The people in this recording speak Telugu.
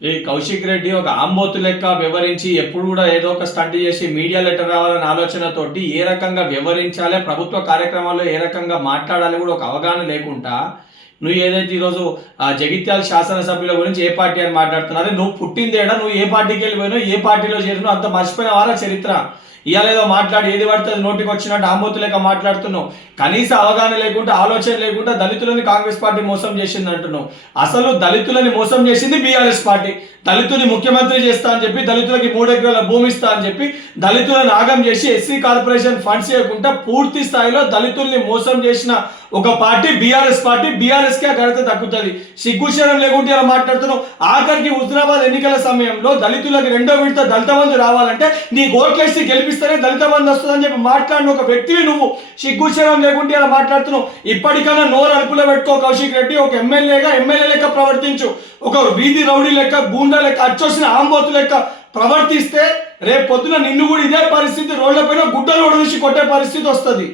ఈ కౌశిక్ రెడ్డి ఒక ఆంబోతు లెక్క వివరించి ఎప్పుడు కూడా ఏదో ఒక స్టంట్ చేసి మీడియా లెటర్ రావాలనే ఆలోచనతోటి ఏ రకంగా వివరించాలి, ప్రభుత్వ కార్యక్రమాల్లో ఏ రకంగా మాట్లాడాలి కూడా ఒక అవగాహన లేకుండా నువ్వు ఏదైతే ఈరోజు జగిత్యాల శాసనసభ్యుల గురించి ఏ పార్టీ అని మాట్లాడుతున్నారో, నువ్వు పుట్టిందేడా, నువ్వు ఏ పార్టీకి వెళ్ళిపోయినావు, ఏ పార్టీలో చేరినావు అంత మర్చిపోయిన వారా చరిత్ర. ఇవాళ ఏదో మాట్లాడి ఏది పడితే నోటికి వచ్చినట్టు ఆంబోతు లేక మాట్లాడుతున్నావు. కనీస అవగాహన లేకుండా, ఆలోచన లేకుండా దళితులని కాంగ్రెస్ పార్టీ మోసం చేసింది అంటున్నావు. అసలు దళితులని మోసం చేసింది బీఆర్ఎస్ పార్టీ. దళితుని ముఖ్యమంత్రి చేస్తా అని చెప్పి, దళితులకి 3 ఎకరాల భూమి ఇస్తా అని చెప్పి దళితులను ఆగం చేసి ఎస్సీ కార్పొరేషన్ ఫండ్స్ చేయకుండా పూర్తి స్థాయిలో దళితుల్ని మోసం చేసిన ఒక పార్టీ బీఆర్ఎస్ పార్టీ. బీఆర్ఎస్ కే ఘనత దక్కుతుంది. సిగ్గుశరం లేకుంటే ఇలా మాట్లాడుతున్నావు. ఆఖరికి హుజరాబాద్ ఎన్నికల సమయంలో దళితులకు 2వ విడత దళిత బంధు రావాలంటే నీ ఓట్లేసి గెలిపిస్తేనే దళిత బంధు వస్తుందని చెప్పి మాట్లాడిన ఒక వ్యక్తివి నువ్వు. సిగ్గుశరం లేకుంటే ఇలా మాట్లాడుతున్నావు. ఇప్పటికైనా నోరు అదుపులో పెట్టుకో కౌశిక్ రెడ్డి. ఒక ఎమ్మెల్యే లెక్క ప్రవర్తించు. ఒక వీధి రౌడీ లెక్క, గూండా లెక్క, అచ్చొచ్చిన ఆంబోతు లెక్క ప్రవర్తిస్తే రేపు పొద్దున నిన్ను కూడా ఇదే పరిస్థితి, రోడ్ల పైన గుడ్డలు ఒడదీసి కొట్టే పరిస్థితి వస్తుంది.